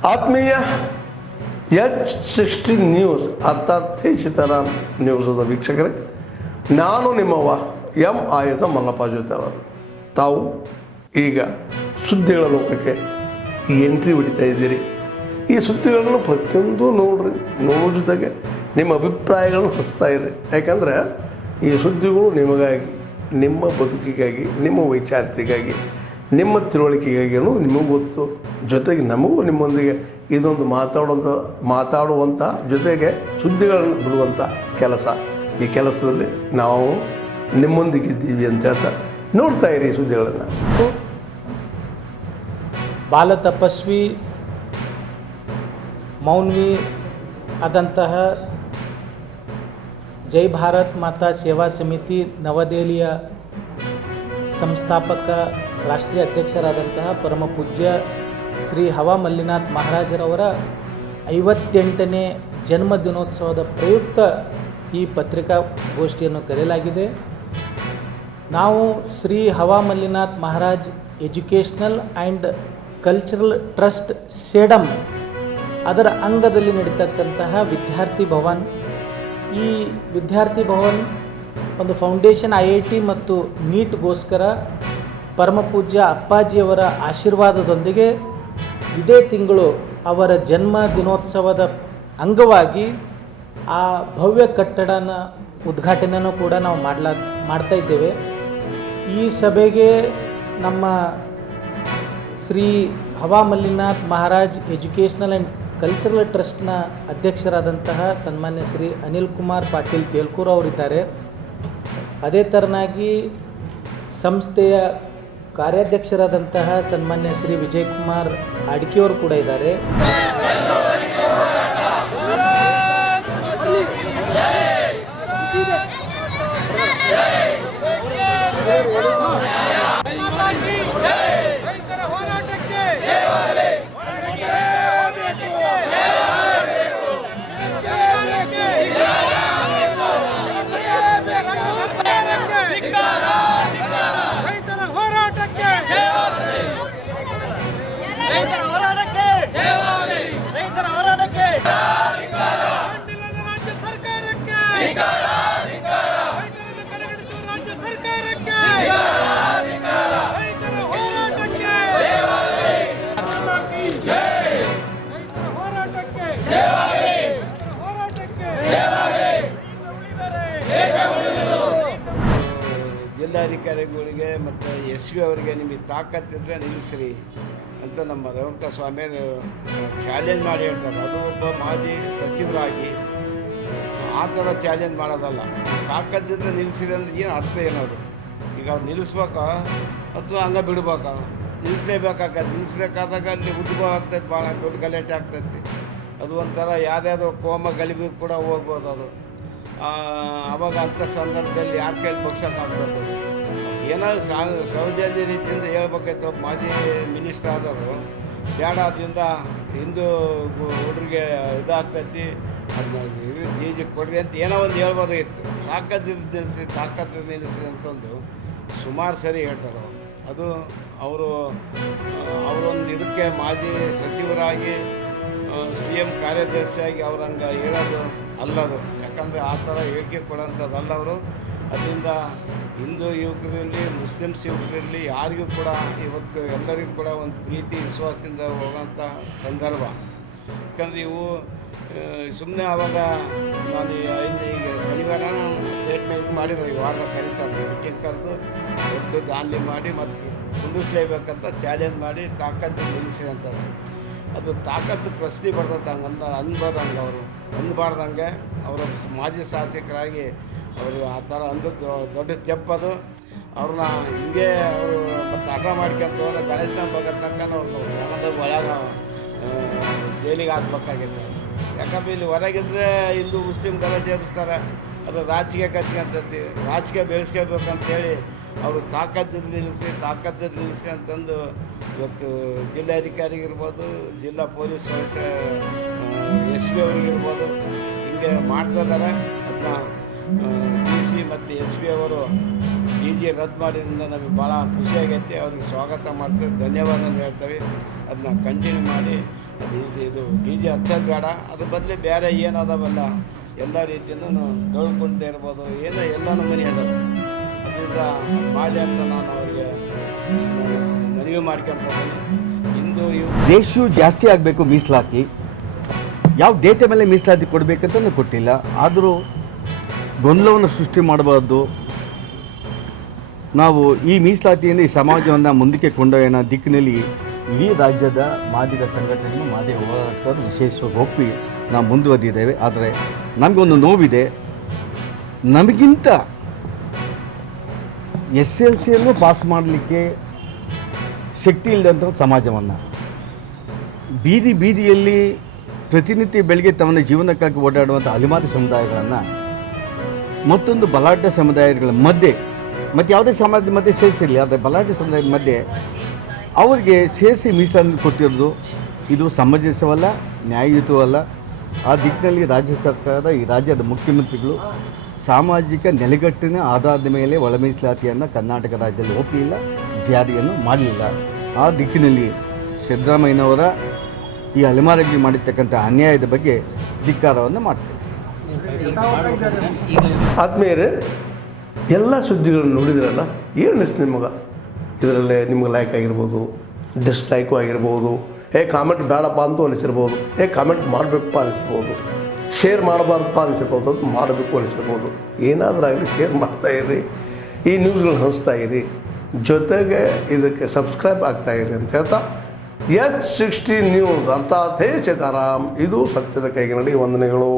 ಆತ್ಮೀಯ H60 news ಅರ್ಥಾತ್ ಸೀತಾರಾಮ್ ನ್ಯೂಸದ ವೀಕ್ಷಕರೇ, ನಾನು ನಿಮ್ಮವ ಎಂ ಆಯುಧ ಮಲ್ಲಪ್ಪ ಜೊತೆ ಅವರು. ತಾವು ಈಗ ಸುದ್ದಿಗಳ ಲೋಕಕ್ಕೆ ಎಂಟ್ರಿ ಹೊಡಿತಾ ಇದ್ದೀರಿ. ಈ ಸುದ್ದಿಗಳನ್ನು ಪ್ರತಿಯೊಂದು ನೋಡೋ ಜೊತೆಗೆ ನಿಮ್ಮ ಅಭಿಪ್ರಾಯಗಳನ್ನು ಹಚ್ತಾ ಇರಿ. ಯಾಕಂದರೆ ಈ ಸುದ್ದಿಗಳು ನಿಮಗಾಗಿ, ನಿಮ್ಮ ಬದುಕಿಗಾಗಿ, ನಿಮ್ಮ ವೈಚಾರಿಕೆಗಾಗಿ, ನಿಮ್ಮ ತಿಳುವಳಿಕೆಗಾಗಿಯೂ ನಿಮಗೂ ಗೊತ್ತು. ಜೊತೆಗೆ ನಮಗೂ ನಿಮ್ಮೊಂದಿಗೆ ಇದೊಂದು ಮಾತಾಡುವಂಥ ಜೊತೆಗೆ ಸುದ್ದಿಗಳನ್ನು ಬಿಡುವಂಥ ಕೆಲಸ. ಈ ಕೆಲಸದಲ್ಲಿ ನಾವು ನಿಮ್ಮೊಂದಿಗಿದ್ದೀವಿ ಅಂತ ಹೇಳ್ತಾ ನೋಡ್ತಾ ಇರಿ ಸುದ್ದಿಗಳನ್ನು. ಬಾಲ ತಪಸ್ವಿ ಮೌನ್ವಿ ಆದಂತಹ ಜೈ ಭಾರತ್ ಮಾತಾ ಸೇವಾ ಸಮಿತಿ ನವದೆಹಲಿಯ ಸಂಸ್ಥಾಪಕ ರಾಷ್ಟ್ರೀಯ ಅಧ್ಯಕ್ಷರಾದಂತಹ ಪರಮ ಪೂಜ್ಯ ಶ್ರೀ ಹವಾ ಮಲ್ಲಿನಾಥ್ ಮಹಾರಾಜರವರ 58ನೇ ಜನ್ಮ ದಿನೋತ್ಸವದ ಪ್ರಯುಕ್ತ ಈ ಪತ್ರಿಕಾಗೋಷ್ಠಿಯನ್ನು ಕರೆಯಲಾಗಿದೆ. ನಾವು ಶ್ರೀ ಹವಾ Mallinath Maharaj educational and cultural trust Sedam ಅದರ ಅಂಗದಲ್ಲಿ ನಡೀತಕ್ಕಂತಹ ವಿದ್ಯಾರ್ಥಿ ಭವನ್, ಈ ವಿದ್ಯಾರ್ಥಿ ಭವನ್ ಒಂದು ಫೌಂಡೇಶನ್ IIT ಮತ್ತು ನೀಟ್ಗೋಸ್ಕರ ಪರಮ ಪೂಜ್ಯ ಅಪ್ಪಾಜಿಯವರ ಆಶೀರ್ವಾದದೊಂದಿಗೆ ಇದೇ ತಿಂಗಳು ಅವರ ಜನ್ಮ ದಿನೋತ್ಸವದ ಅಂಗವಾಗಿ ಆ ಭವ್ಯ ಕಟ್ಟಡನ ಉದ್ಘಾಟನೆಯನ್ನು ಕೂಡ ನಾವು ಮಾಡ್ತಾ ಇದ್ದೇವೆ. ಈ ಸಭೆಗೆ ನಮ್ಮ ಶ್ರೀ ಹವಾ Mallinath Maharaj educational and cultural ಟ್ರಸ್ಟ್ನ ಅಧ್ಯಕ್ಷರಾದಂತಹ ಸನ್ಮಾನ್ಯ ಶ್ರೀ ಅನಿಲ್ ಕುಮಾರ್ ಪಾಟೀಲ್ ತೇಲ್ಕೂರು ಅವರಿದ್ದಾರೆ. ಅದೇ ಥರನಾಗಿ ಸಂಸ್ಥೆಯ ಕಾರ್ಯಾಧ್ಯಕ್ಷರಾದಂತಹ ಸನ್ಮಾನ್ಯ ಶ್ರೀ ವಿಜಯ್ ಕುಮಾರ್ ಅಡ್ಕಿಯವರು ಕೂಡ ಇದ್ದಾರೆ. ಜಿಲ್ಲಾಧಿಕಾರಿಗಳಿಗೆ ಮತ್ತು SP ಅವರಿಗೆ ನಿಮಗೆ ತಾಕತ್ತಿದ್ರೆ ನಿಲ್ಲಿಸ್ರಿ ಅಂತ ನಮ್ಮ ರೇವಣಕ ಸ್ವಾಮಿಯರು ಚಾಲೆಂಜ್ ಮಾಡಿ ಹೇಳ್ತಾರೆ. ಅದು ಒಬ್ಬ ಮಾಜಿ ಸಚಿವರಾಗಿ ಆ ಥರ ಚಾಲೆಂಜ್ ಮಾಡೋದಲ್ಲ. ತಾಕತ್ತಿದ್ರೆ ನಿಲ್ಲಿಸ್ರಿ ಅಂದ್ರೆ ಏನು ಅರ್ಥ ಏನದು? ಈಗ ಅವ್ರು ನಿಲ್ಲಿಸ್ಬೇಕಾ ಅಥವಾ ಹಂಗೆ ಬಿಡ್ಬೇಕಾ? ನಿಲ್ಲಿಸ್ಬೇಕಾದಾಗ ಅಲ್ಲಿ ಉದ್ಭವ ಆಗ್ತೈತೆ, ಭಾಳ ದೊಡ್ಡ ಗಲಾಟೆ ಆಗ್ತೈತಿ. ಅದು ಒಂಥರ ಯಾವುದ್ಯಾವುದೋ ಕೋಮ ಗಲಿಬಿಗೆ ಕೂಡ ಹೋಗ್ಬೋದು. ಅದು ಆವಾಗ ಅಂಥ ಸಂದರ್ಭದಲ್ಲಿ ಯಾರ ಕೈಲಿ ಬಗ್ಸೋಕ್ಕಾಗ್ತದೆ? ಏನಾದ್ರು ಸೌಜನ್ಯ ರೀತಿಯಿಂದ ಹೇಳ್ಬೇಕಾಯ್ತು. ಮಾಜಿ ಮಿನಿಸ್ಟರ್ ಆದವರು ಬೇಡ, ಅದರಿಂದ ಹಿಂದೂ ಹುಡುಗರಿಗೆ ಇದಾಗ್ತೈತಿ, ಅದನ್ನ ಜೀಜಿ ಕೊಡ್ರಿ ಅಂತ ಏನೋ ಒಂದು ಹೇಳ್ಬೋದಾಗಿತ್ತು. ತಾಕತ್ತು ನಿಲ್ಲಿಸಿ ಅಂತಂದು ಸುಮಾರು ಸರಿ ಹೇಳ್ತಾರೆ. ಅದು ಅವರೊಂದು ಇದಕ್ಕೆ ಮಾಜಿ ಸಚಿವರಾಗಿ CM ಕಾರ್ಯದರ್ಶಿಯಾಗಿ ಅವ್ರಂಗೆ ಹೇಳೋದು ಅಲ್ಲದು. ಯಾಕಂದರೆ ಆ ಥರ ಹೇಳಿಕೆ ಕೊಡೋಂಥದ್ದಲ್ಲ ಅವರು. ಅದರಿಂದ ಹಿಂದೂ ಯುವಕರಿರಲಿ, ಮುಸ್ಲಿಮ್ಸ್ ಯುವಕರಿರಲಿ, ಯಾರಿಗೂ ಕೂಡ ಇವತ್ತು ಎಲ್ಲರಿಗೂ ಕೂಡ ಒಂದು ಪ್ರೀತಿ ವಿಶ್ವಾಸದಿಂದ ಹೋಗೋಂಥ ಸಂದರ್ಭ. ಯಾಕಂದರೆ ಇವು ಸುಮ್ಮನೆ ಆವಾಗ ನಾನು ಈಗ ಶನಿವಾರ ಸ್ಟೇಟ್ಮೆಂಟ್ ಮಾಡಿದ್ರು, ಈ ವಾರ ಕರೀತಾರೆ, ಮೀಟಿಂಗ್ ಕರೆದು ದೊಡ್ಡ ದಾಂಧಲೆ ಮಾಡಿ ಮತ್ತು ಕುಂದಿಸ್ಲೇಬೇಕಂತ ಚಾಲೆಂಜ್ ಮಾಡಿ ತಾಕತ್ತು ನಿಲ್ಲಿಸಿ ಅಂತದ್ದು. ಅದು ತಾಕತ್ತು ಪ್ರಶ್ನೆ ಬರ್ತದೆ. ಹಂಗೆ ಅವರು ಅಂದಬಾರ್ದಂಗೆ ಅವರು ಮಾಜಿ ಶಾಸಕರಾಗಿ ಅವರು ಆ ಥರ ಅಂದದ್ದು ದೊಡ್ಡ ತೆಪ್ಪದು. ಅವ್ರನ್ನ ಹಿಂಗೆ ಅವರು ಮತ್ತು ಹಠ ಮಾಡ್ಕೊಂತ ಹೋದ್ರೆ ಗಣೇಶನ ಭಗತ್ ತನಕ ಅವ್ರು ಒಳಗೆ ಜೈಲಿಗೆ ಹಾಕ್ಬೇಕಾಗಿತ್ತು. ಯಾಕಂದ್ರೆ ಇಲ್ಲಿ ಹೊರಗಿದ್ರೆ ಹಿಂದೂ ಮುಸ್ಲಿಂ ಗಲಾಟೆ ಎಬ್ಬಿಸ್ತಾರೆ. ಅದು ರಾಜಕೀಯ ಕಚ್ಕೊಂತೈತಿ. ರಾಜಕೀಯ ಬೆಳೆಸ್ಕೋಬೇಕಂತೇಳಿ ಅವರು ತಾಕತ್ತು ನಿಲ್ಲಿಸಿ ಅಂತಂದು ಇವತ್ತು ಜಿಲ್ಲಾಧಿಕಾರಿಗಿರ್ಬೋದು, ಜಿಲ್ಲಾ ಪೊಲೀಸ್ SP ಅವರಿಗಿರ್ಬೋದು ಹಿಂಗೆ ಮಾಡ್ತಿದ್ದಾರೆ. ಅದನ್ನ DC ಮತ್ತು SP ಅವರು DG ರದ್ದು ಮಾಡಿದ್ರಿಂದ ನಮಗೆ ಭಾಳ ಖುಷಿಯಾಗೈತೆ. ಅವ್ರಿಗೆ ಸ್ವಾಗತ ಮಾಡ್ತೀವಿ, ಧನ್ಯವಾದ ಹೇಳ್ತೇವೆ. ಅದನ್ನ ಕಂಟಿನ್ಯೂ ಮಾಡಿ ಇದು ಡಿ ಜೆ ಹಚ್ಚೋದು ಬೇಡ, ಅದ್ರ ಬದಲು ಬೇರೆ ಏನದಾವಲ್ಲ ಎಲ್ಲ ರೀತಿಯಿಂದ ಕೇಳ್ಕೊಂಡೇ ಇರ್ಬೋದು, ಏನೋ ಎಲ್ಲನೂ ಮನೆ ಅದಾವೆ. ಅದರಿಂದ ಮಾಡಿ ಅಂತ ನಾನು ಅವರಿಗೆ ಮನವಿ ಮಾಡ್ಕೊಂತೀನಿ. ಇಂದು ರೇಷು ಜಾಸ್ತಿ ಆಗಬೇಕು ಮೀಸಲಾತಿ, ಯಾವ ಡೇಟಾ ಮೇಲೆ ಮೀಸಲಾತಿ ಕೊಡಬೇಕಂತಲೂ ಕೊಟ್ಟಿಲ್ಲ. ಆದರೂ ಗೊಂದಲವನ್ನು ಸೃಷ್ಟಿ ಮಾಡಬಾರ್ದು. ನಾವು ಈ ಮೀಸಲಾತಿಯಿಂದ ಈ ಸಮಾಜವನ್ನು ಮುಂದಕ್ಕೆ ಕೊಂಡೊಯ್ಯೋಣ ದಿಕ್ಕಿನಲ್ಲಿ ಇಡೀ ರಾಜ್ಯದ ಮಾದಿಗ ಸಂಘಟನೆಗಳು ಮಾದಿಗ ಹೋರಾಟಗಾರರು ವಿಶೇಷವಾಗಿ ಒಪ್ಪಿ ನಾವು ಮುಂದುವರೆದಿದ್ದೇವೆ. ಆದರೆ ನಮಗೊಂದು ನೋವಿದೆ, ನಮಗಿಂತ SLCಯನ್ನು ಪಾಸ್ ಮಾಡಲಿಕ್ಕೆ ಶಕ್ತಿ ಇಲ್ಲದಂಥ ಸಮಾಜವನ್ನು ಬೀದಿಯಲ್ಲಿ ಪ್ರತಿನಿತ್ಯ ಬೆಳಗ್ಗೆ ತಮ್ಮ ಜೀವನಕ್ಕಾಗಿ ಓಡಾಡುವಂಥ ಅಲೆಮಾರಿ ಸಮುದಾಯಗಳನ್ನು ಮತ್ತೊಂದು ಬಲಾಢ್ಯ ಸಮುದಾಯಗಳ ಮಧ್ಯೆ ಮತ್ತು ಯಾವುದೇ ಸಮಾಜದ ಮಧ್ಯೆ ಸೇರಿಸಿರಲಿ, ಆದರೆ ಬಲಾಢ್ಯ ಸಮುದಾಯದ ಮಧ್ಯೆ ಅವರಿಗೆ ಸೇರಿಸಿ ಮೀಸಲಾತಿ ಕೊಟ್ಟಿರೋದು ಇದು ಸಮಂಜಸವಲ್ಲ, ನ್ಯಾಯಯುತವಲ್ಲ. ಆ ದಿಕ್ಕಿನಲ್ಲಿ ರಾಜ್ಯ ಸರ್ಕಾರ, ಈ ರಾಜ್ಯದ ಮುಖ್ಯಮಂತ್ರಿಗಳು ಸಾಮಾಜಿಕ ನೆಲೆಗಟ್ಟಿನ ಆಧಾರದ ಮೇಲೆ ಒಳ ಮೀಸಲಾತಿಯನ್ನು ಕರ್ನಾಟಕ ರಾಜ್ಯದಲ್ಲಿ ಒಪ್ಪಲಿಲ್ಲ, ಜಾರಿಯನ್ನು ಮಾಡಲಿಲ್ಲ. ಆ ದಿಕ್ಕಿನಲ್ಲಿ ಸಿದ್ದರಾಮಯ್ಯನವರ ಈ ಅಲೆಮಾರಿಗೆ ಮಾಡಿರ್ತಕ್ಕಂಥ ಅನ್ಯಾಯದ ಬಗ್ಗೆ ಧಿಕ್ಕಾರವನ್ನು ಮಾಡ್ತೇವೆ. ಆದ್ಮೇಲೆ ಎಲ್ಲ ಸುದ್ದಿಗಳನ್ನು ನೋಡಿದ್ರಲ್ಲ, ಏನು ಅನಿಸ್ತು ನಿಮಗೆ? ಇದರಲ್ಲೇ ನಿಮ್ಗೆ ಲೈಕ್ ಆಗಿರ್ಬೋದು, ಡಿಸ್ಲೈಕು ಆಗಿರ್ಬೋದು, ಕಾಮೆಂಟ್ ಬೇಡಪ್ಪ ಅಂತೂ ಅನಿಸಿರ್ಬೋದು, ಕಾಮೆಂಟ್ ಮಾಡಬೇಕಪ್ಪ ಅನಿಸ್ಬೋದು, ಶೇರ್ ಮಾಡಬಾರ್ದಪ್ಪ ಅನಿಸಿರ್ಬೋದು, ಅದು ಮಾಡಬೇಕು ಅನಿಸಿರ್ಬೋದು. ಏನಾದರೂ ಆಗಲಿ ಶೇರ್ ಮಾಡ್ತಾಯಿರಿ, ಈ ನ್ಯೂಸ್ಗಳನ್ನ ಹಂಚ್ತಾ ಇರಿ, ಜೊತೆಗೆ ಇದಕ್ಕೆ ಸಬ್ಸ್ಕ್ರೈಬ್ ಆಗ್ತಾಯಿರಿ ಅಂತ ಹೇಳ್ತಾ H16 ನ್ಯೂಸ್ ಅರ್ಥಾತ್ ಹೇ ಸೀತಾರಾಮ್, ಇದು ಸತ್ಯದ ಕೈಗೆ ನಡಿ. ವಂದನೆಗಳು.